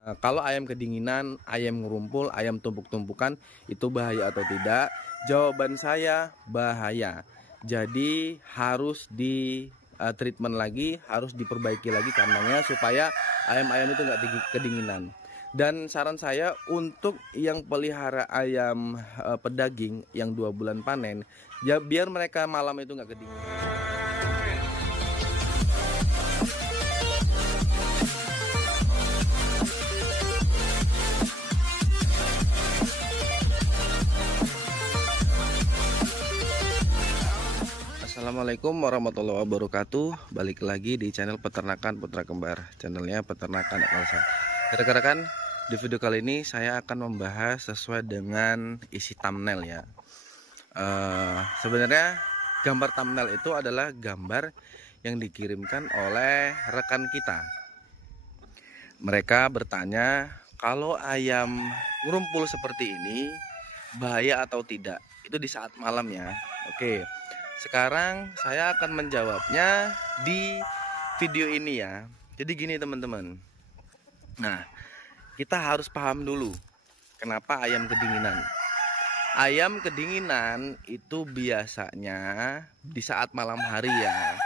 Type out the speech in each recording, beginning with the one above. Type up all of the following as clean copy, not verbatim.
Kalau ayam kedinginan, ayam ngerumpul, ayam tumpuk-tumpukan itu bahaya atau tidak? Jawaban saya bahaya. Jadi harus di treatment lagi, harus diperbaiki lagi kandangnya supaya ayam-ayam itu nggak kedinginan. Dan saran saya untuk yang pelihara ayam pedaging yang 2 bulan panen, ya biar mereka malam itu nggak kedinginan. Assalamualaikum warahmatullahi wabarakatuh. Balik lagi di channel Peternakan Putra Kembar, channelnya Peternakan Akalsa. Rekan-rekan, di video kali ini saya akan membahas sesuai dengan isi thumbnail ya. Sebenarnya gambar thumbnail itu adalah gambar yang dikirimkan oleh rekan kita. Mereka bertanya, kalau ayam ngumpul seperti ini bahaya atau tidak? Itu di saat malam ya. Oke. Sekarang saya akan menjawabnya di video ini ya. Jadi gini teman-teman. Nah, kita harus paham dulu kenapa ayam kedinginan. Ayam kedinginan itu biasanya di saat malam hari ya.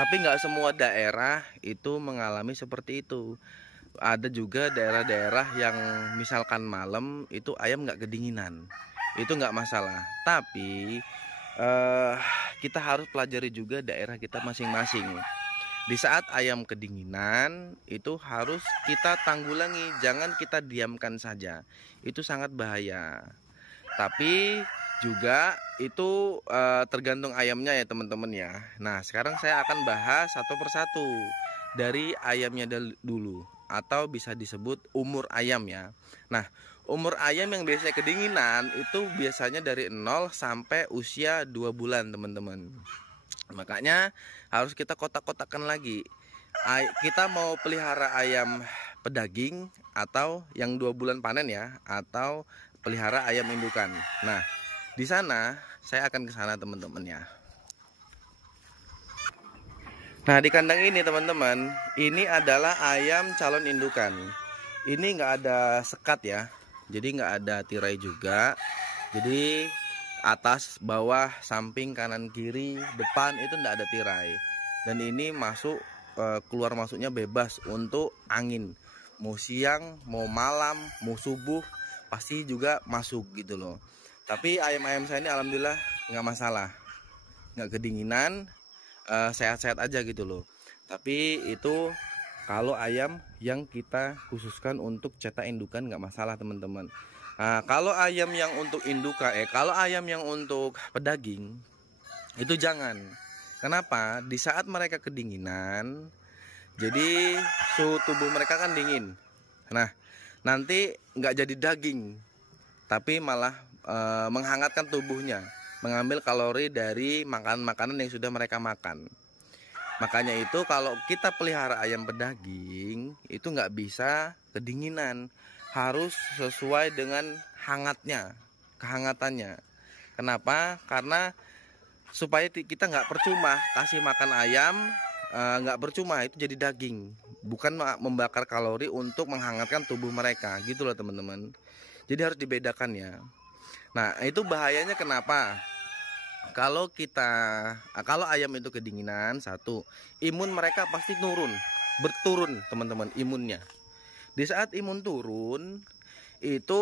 Tapi nggak semua daerah itu mengalami seperti itu. Ada juga daerah-daerah yang misalkan malam itu ayam nggak kedinginan. Itu nggak masalah. Tapi kita harus pelajari juga daerah kita masing-masing. Di saat ayam kedinginan itu harus kita tanggulangi, jangan kita diamkan saja. Itu sangat bahaya. Tapi juga itu tergantung ayamnya ya teman-teman ya. Nah, sekarang saya akan bahas satu persatu dari ayamnya dulu, atau bisa disebut umur ayam ya. Nah, umur ayam yang biasanya kedinginan itu biasanya dari 0 sampai usia 2 bulan teman-teman. Makanya harus kita kotak-kotakan lagi. Kita mau pelihara ayam pedaging atau yang 2 bulan panen ya, atau pelihara ayam indukan. Nah, di sana saya akan ke sana teman-teman ya. Nah, di kandang ini teman-teman, ini adalah ayam calon indukan. Ini nggak ada sekat ya. Jadi nggak ada tirai juga. Jadi atas, bawah, samping, kanan, kiri, depan itu nggak ada tirai. Dan ini masuk keluar masuknya bebas untuk angin. Mau siang, mau malam, mau subuh pasti juga masuk gitu loh. Tapi ayam-ayam saya ini alhamdulillah nggak masalah, nggak kedinginan, sehat-sehat aja gitu loh. Tapi itu kalau ayam yang kita khususkan untuk cetak indukan nggak masalah teman-teman. Nah, kalau ayam yang untuk indukan, kalau ayam yang untuk pedaging itu jangan. Kenapa? Di saat mereka kedinginan, jadi suhu tubuh mereka kan dingin. Nah, nanti nggak jadi daging, tapi malah menghangatkan tubuhnya, mengambil kalori dari makanan-makanan yang sudah mereka makan. Makanya itu kalau kita pelihara ayam pedaging itu nggak bisa kedinginan, harus sesuai dengan kehangatannya. Kenapa? Karena supaya kita nggak percuma kasih makan ayam, nggak percuma itu jadi daging, bukan membakar kalori untuk menghangatkan tubuh mereka gitu loh teman-teman. Jadi harus dibedakan ya. Nah, itu bahayanya kenapa? Kalau ayam itu kedinginan, satu, imun mereka pasti berturun teman-teman imunnya. Di saat imun turun, itu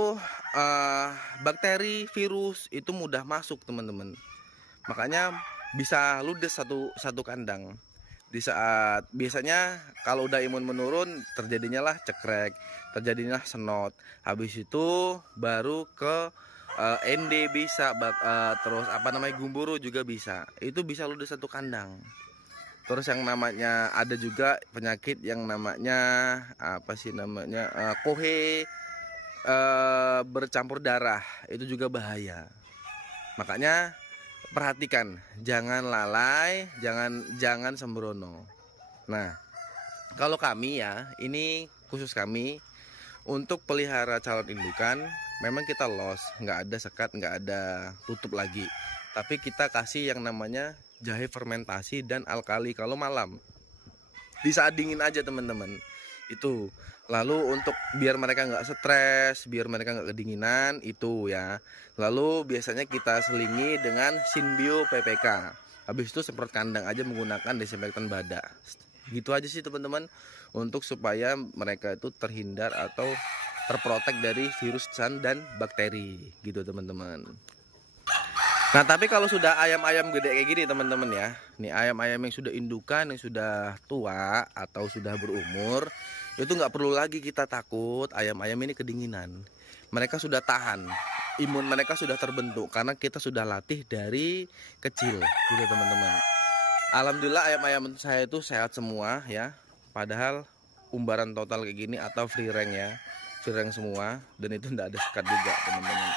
bakteri, virus itu mudah masuk teman-teman. Makanya bisa ludes satu kandang. Di saat biasanya kalau udah imun menurun, terjadinya lah cekrek, terjadinya senot. Habis itu baru ke ND bisa, terus gumburu juga bisa. Itu bisa ludes satu kandang. Terus yang namanya ada juga penyakit yang namanya kohe bercampur darah. Itu juga bahaya. Makanya perhatikan, jangan lalai, jangan sembrono. Nah, kalau kami ya, ini khusus kami untuk pelihara calon indukan, memang kita los, nggak ada sekat, nggak ada tutup lagi. Tapi kita kasih yang namanya jahe fermentasi dan alkali kalau malam. Di saat dingin aja teman-teman. Itu Lalu untuk biar mereka nggak stres, biar mereka nggak kedinginan itu ya. Lalu biasanya kita selingi dengan Sinbio PPK. Habis itu semprot kandang aja menggunakan desinfektan badak. Gitu aja sih teman-teman, untuk supaya mereka itu terhindar atau terprotek dari virus dan bakteri gitu teman-teman. Nah tapi kalau sudah ayam-ayam gede kayak gini teman-teman ya, nih ayam-ayam yang sudah indukan, yang sudah tua atau sudah berumur, itu nggak perlu lagi kita takut ayam-ayam ini kedinginan. Mereka sudah tahan, imun mereka sudah terbentuk karena kita sudah latih dari kecil gitu teman-teman. Alhamdulillah ayam-ayam saya itu sehat semua ya, padahal umbaran total kayak gini atau free range ya, free range semua, dan itu tidak ada sekat juga teman-teman.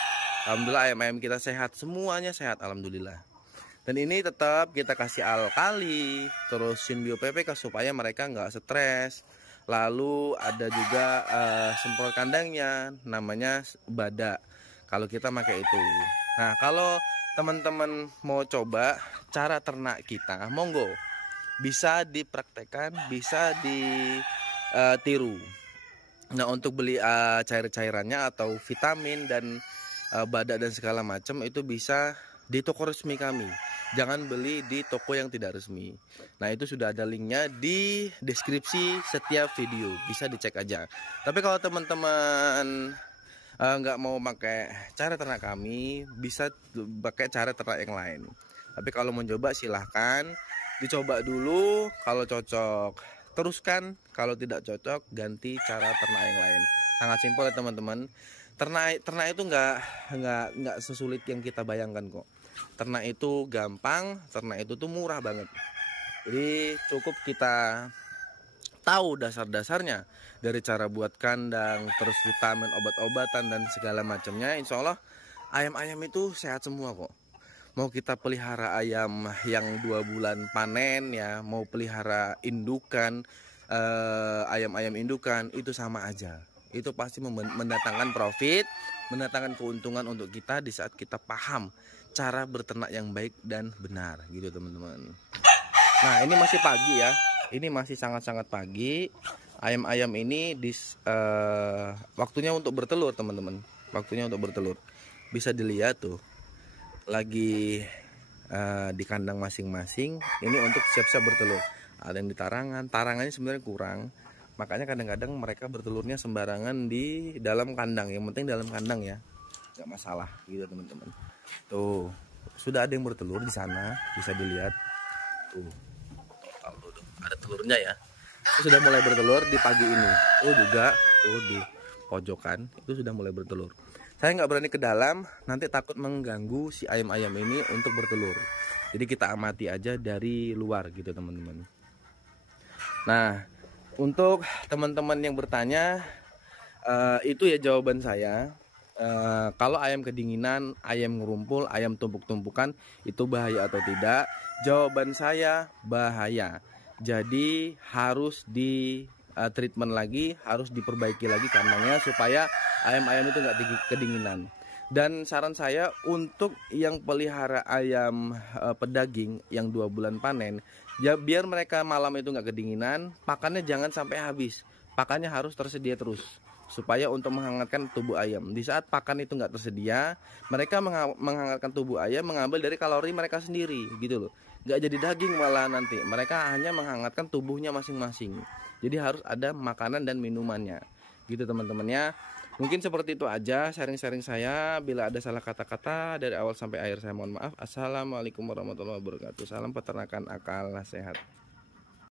Alhamdulillah ayam-ayam kita sehat, semuanya sehat alhamdulillah. Dan ini tetap kita kasih alkali, terus Sinbio PPK supaya mereka nggak stres. Lalu ada juga semprot kandangnya, namanya badak. Kalau kita pakai itu. Nah kalau teman-teman mau coba cara ternak kita, monggo bisa dipraktekkan, bisa ditiru. Nah untuk beli cair-cairannya atau vitamin dan badak dan segala macam itu bisa di toko resmi kami. Jangan beli di toko yang tidak resmi. Nah itu sudah ada linknya di deskripsi setiap video, bisa dicek aja. Tapi kalau teman-teman nggak mau pakai cara ternak kami, bisa pakai cara ternak yang lain. Tapi kalau mau coba silahkan dicoba dulu. Kalau cocok teruskan, kalau tidak cocok ganti cara ternak yang lain. Sangat simpel ya teman-teman. Ternak itu nggak sesulit yang kita bayangkan kok. Ternak itu gampang, ternak itu tuh murah banget. Jadi cukup kita tahu dasar-dasarnya dari cara buat kandang, terus vitamin, obat-obatan dan segala macamnya. Insya Allah ayam-ayam itu sehat semua kok. Mau kita pelihara ayam yang 2 bulan panen ya, mau pelihara indukan, ayam-ayam indukan itu sama aja. Itu pasti mendatangkan profit, mendatangkan keuntungan untuk kita di saat kita paham cara berternak yang baik dan benar gitu teman-teman. Nah ini masih pagi ya, ini masih sangat-sangat pagi. Ayam-ayam ini waktunya untuk bertelur teman-teman, waktunya untuk bertelur. Bisa dilihat tuh lagi di kandang masing-masing. Ini untuk siap-siap bertelur. Ada yang di tarangannya sebenarnya kurang. Makanya kadang-kadang mereka bertelurnya sembarangan di dalam kandang. Yang penting dalam kandang ya, nggak masalah gitu teman-teman. Tuh sudah ada yang bertelur di sana, bisa dilihat. Tuh ada telurnya ya. Itu sudah mulai bertelur di pagi ini. Juga tuh di pojokan itu sudah mulai bertelur. Saya nggak berani ke dalam, nanti takut mengganggu si ayam-ayam ini untuk bertelur. Jadi kita amati aja dari luar gitu teman-teman. Nah untuk teman-teman yang bertanya, itu ya jawaban saya. Kalau ayam kedinginan, ayam ngerumpul, ayam tumpuk-tumpukan itu bahaya atau tidak? Jawaban saya bahaya. Jadi harus di treatment lagi, harus diperbaiki lagi kandangnya supaya ayam-ayam itu nggak kedinginan. Dan saran saya untuk yang pelihara ayam pedaging yang 2 bulan panen, ya biar mereka malam itu nggak kedinginan, pakannya jangan sampai habis. Pakannya harus tersedia terus supaya untuk menghangatkan tubuh ayam. Di saat pakan itu nggak tersedia, mereka menghangatkan tubuh ayam, mengambil dari kalori mereka sendiri gitu loh. Nggak jadi daging malah nanti. Mereka hanya menghangatkan tubuhnya masing-masing. Jadi harus ada makanan dan minumannya gitu teman-teman ya. Mungkin seperti itu aja sharing-sharing saya. Bila ada salah kata-kata dari awal sampai akhir saya mohon maaf. Assalamualaikum warahmatullahi wabarakatuh. Salam peternakan akal sehat.